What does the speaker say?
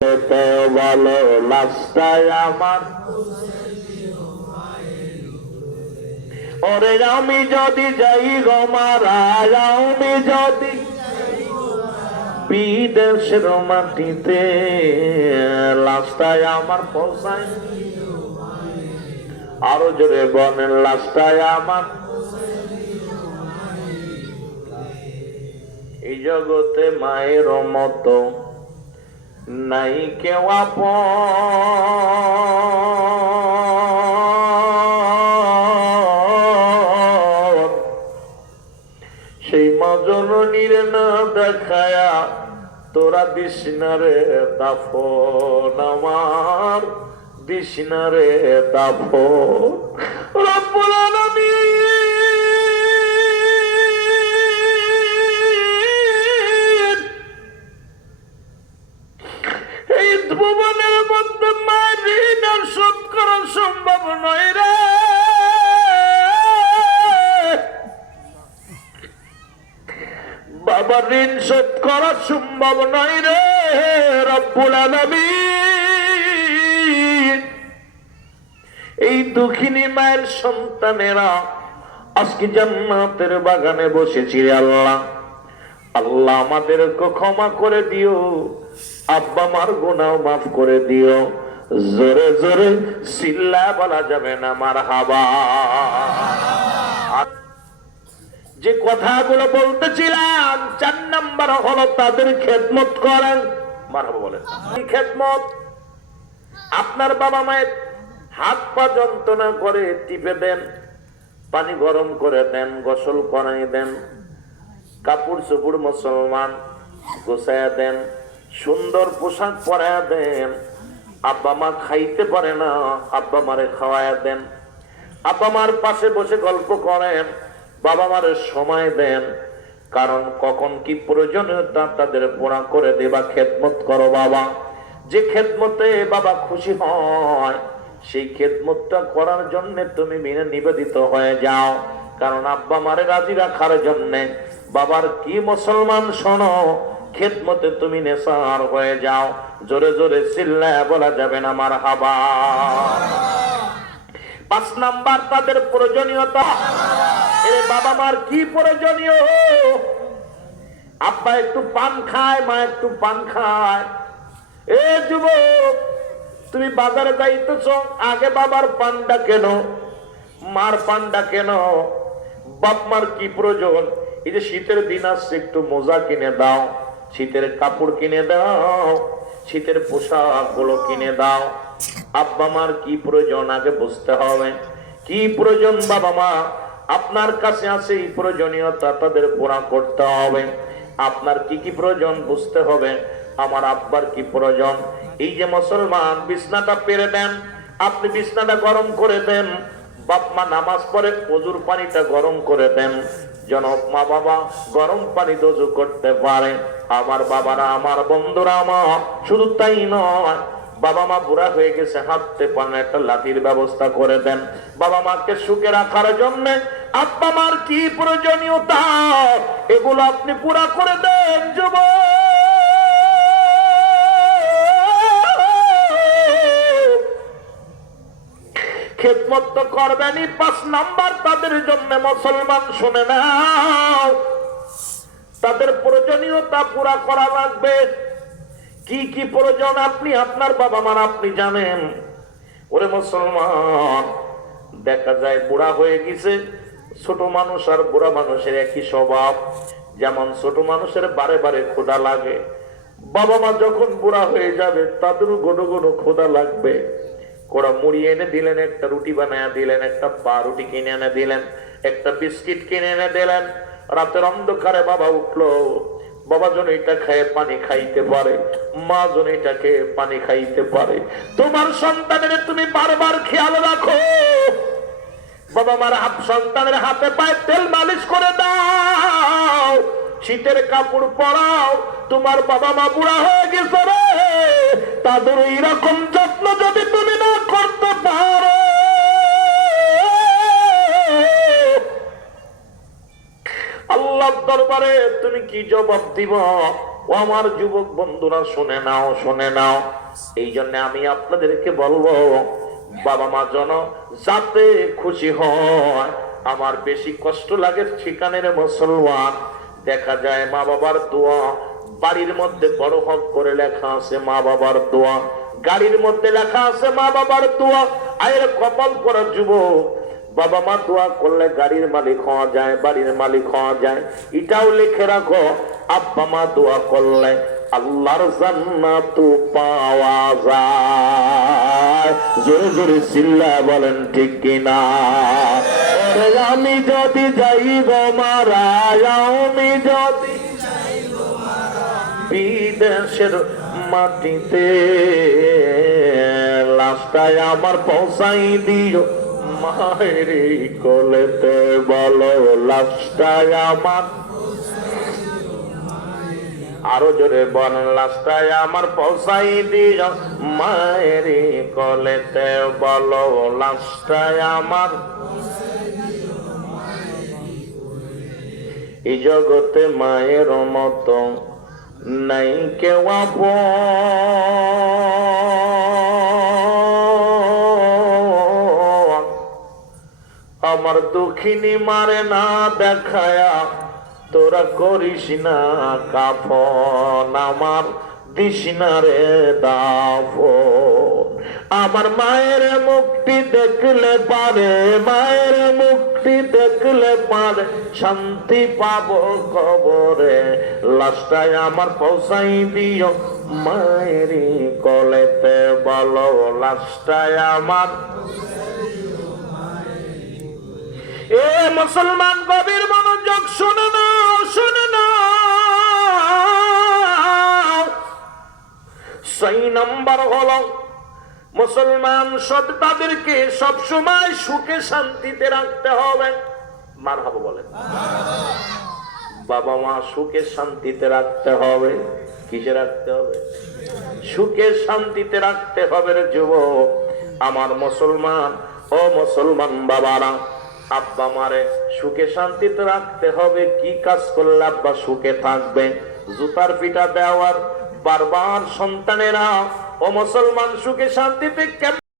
বলো লাস্টায় আমার ওরে আমি যদি যাই গো মারা, আমি যদি বিদেশের মাটিতে লাস্টায় আমার পোষায়, আরো জোরে বলেন লাস্টায় আমার। এই জগতে মায়ের মতো নাই কেউ আপন, সেই মা জননীর না দেখায়া তোরা দিস না রে দাফন, আমার দিস না রে দাফন। রব্বুল আলামিন এই ভুবনের মধ্যে মায়ের ঋণ আর শোধ করা সম্ভব নয় রে। বাবার ঋণ শোধ করা সম্ভব নয় রে। রব্বুল আলামিন এই দুঃখিনী মায়ের সন্তানেরা আজকে জান্নাতের বাগানে বসেছি রে আল্লাহ। আল্লাহ আমাদেরকে ক্ষমা করে দিও, আব্বা মার গুনাহ মাফ করে দিও। জোরে জোরে চিল্লা বলা যাবে না মারহাবা। যে কথাগুলো বলতেছিলাম, 4 নাম্বার হলো তাদের খেদমত করেন। মারহাবা বলেন। খেদমত, আপনার বাবা মায়ের হাত পা যন্ত্রণা করে টিপে দেন, পানি গরম করে দেন, গোসল করাই দেন, কাপড় চোপড় মুসলমান গোছায়া দেন, সুন্দর পোশাক পরায়া দেন। আব্বা মা খাইতে পারে না, আব্বা মারে খাওয়ায়া দেন। আব্বা মার পাশে বসে গল্প করেন, বাবা মারে সময় দেন। কারণ কখন কি প্রয়োজনীয়তা তাদের পুরা করে দেবা। খেদমত করো বাবা, যে খেদমতে বাবা খুশি হয় সেই খেদমতটা করার জন্য তুমি মেনে নিবেদিত হয়ে যাও। কারণ আব্বা মারে রাজি রাখার জন্য বাবার কি মুসলমান শোনো, খেদমতে তুমি নেশার হয়ে যাও। জোরে জোরে চিল্লায় বলা যাবে না মারহাবা। 5 নাম্বার তাদের প্রয়োজনীয়তা। এর বাবা মার কি প্রয়োজনীয়? আব্বা একটু পান খায়, মা একটু পান খায়। এ যুবক, তুমি বাজারে যাইতেছ, আগে বাবার পানটা কেন, মার পানটা কেন। বাপ মার কি প্রয়োজন? এই যে শীতের দিন আসছে, একটু মোজা কিনে দাও, শীতের কাপড় কিনে দাও, শীতের পোশাক গুলো কিনে দাও। আব্বা মার কি প্রয়োজন আগে বুঝতে হবে। কি প্রয়োজন বাবা মা আপনার কাছে আছে, এই প্রয়োজনীয়তা তাদের পুরা করতে হবে। আপনার কি কি প্রয়োজন বুঝতে হবে। আমার আব্বার কি প্রয়োজন? এই যে মুসলমান, বিছনাটা পেরে দেন, আপনি বিছনাটা গরম করে দেন। বাপ মা নামাজ পড়ে, ওজুর পানিটা গরম করে দেন, যেন মা বাবা গরম পানি ওযু করতে পারে। আমার বাবারা, আমার বন্ধুরা, আমার শুধু তাই নয়, বাবা মা বুড়া হয়ে গেছে, হাঁটতে পারে না, একটা লাঠির ব্যবস্থা করে দেন। বাবা মাকে সুখে রাখার জন্য আব্বা মার কি প্রয়োজনীয়তা, এগুলো আপনি পুরা করে দেন। যুবক, খেদমত তো করবেনই। 5 নাম্বার তাদের জন্য মুসলমান শুনে নাও, তাদের প্রয়োজনীয়তা পুরা করা লাগবে। কি কি প্রয়োজন আপনি আপনার বাবা মার আপনি জানেন। ওরে মুসলমান, দেখা যায় বুড়া হয়ে গেছে, ছোট মানুষ আর বুড়া মানুষের একই স্বভাব। যেমন ছোট মানুষের বারে বারে ক্ষুধা লাগে, বাবা মা যখন বুড়া হয়ে যাবে তাদেরও ঘন ঘন ক্ষুধা লাগবে। কোড়া মুড়ি এনে দিলেন, একটা রুটি বানায় দিলেন, একটা পা রুটি কিনে এনে দিলেন, একটা বিস্কিট কিনে এনে দিলেন। রাতের অন্ধকারে বাবা উঠলো, বাবা যেন এটা খেয়ে পানি খাইতে পারে, মা যেন এটা খেয়ে পানি খাইতে পারে। তোমার সন্তানের তুমি বারবার খেয়াল রাখো। বাবা মার সন্তানের হাতে পায়ে তেল মালিশ করে দাও, শীতের কাপড় পরাও। তোমার বাবা মা বুড়া হয়ে গেছে রে, তাদের এইরকম যত্ন যদি তুমি না করতে পারো, আল্লাহর দরবারে তুমি কি জবাব দিব? ও আমার যুবক বন্ধুরা শুনে নাও, শুনে নাও। এই জন্য আমি আপনাদেরকে বলবো, বাবা মা যেন যাতে খুশি হয়। আমার বেশি কষ্ট লাগে সেখানের মুসলমান, দেখা যায় মা বাবার দোয়া বাড়ির মধ্যে বড় হক করে লেখা আছে মা বাবার দোয়া, গাড়ির মধ্যে লেখা আছে মা বাবার দোয়া। আয়ের কপাল করা যুবক, বাবা মা দোয়া করলে গাড়ির মালিক হওয়া যায়, বাড়ির মালিক হওয়া যায়। এটাও লিখে রাখো, আব্বা মা দোয়া করলে আল্লাহর জান্নাত পাওয়া যায়। জোরে জোরে চিল্লা বলেন ঠিক কিনা? আমি যদি যাই গো মারা, আমি যদি বিদেশের মাটিতে, লাশটায় আমার পৌঁছাই দিও মায়ের কোলেতে। বলো লাশটায় আমার, আরো জোরে বল, লাশটায় আমার পৌঁছাই দিও মায়ের কোলেতে। বলো লাশটায় আমার, এই জগতে মায়ের মতো নাই কেউ আপন। আমার দুঃখিনী মারে না দেখায়া তোরা করিস না কাফন, আমার দিস না রে দাফন। আমার মায়ের মুক্তি দেখলে পারে, মায়ের মুক্তি দেখলে পারে শান্তি পাবো কবরে। লাশটায় আমার পৌঁছাই দিও মায়ের কোলেতে। বলো লাশটায় আমার, এ মুসলমান গভীর মনোযোগ শুনে নাও, শুনে নাও। 6 নম্বর হলো মুসলমান তাদেরকে সবসময় সুখে শান্তিতে রাখতে হবে। মারহাবা বলেন। বাবা মা সুখে শান্তিতে রাখতে হবে। কিসে রাখতে হবে? সুখে শান্তিতে রাখতে হবে রে যুবক। আমার মুসলমান ও মুসলমান বাবারা, আব্বা মারে সুখে শান্তিতে রাখতে হবে। কি কাজ করলে আব্বা সুখে থাকবে? জুতার পিটা দেওয়ার বারবার সন্তানেরা ও মুসলমান সুখে শান্তিতে কেমন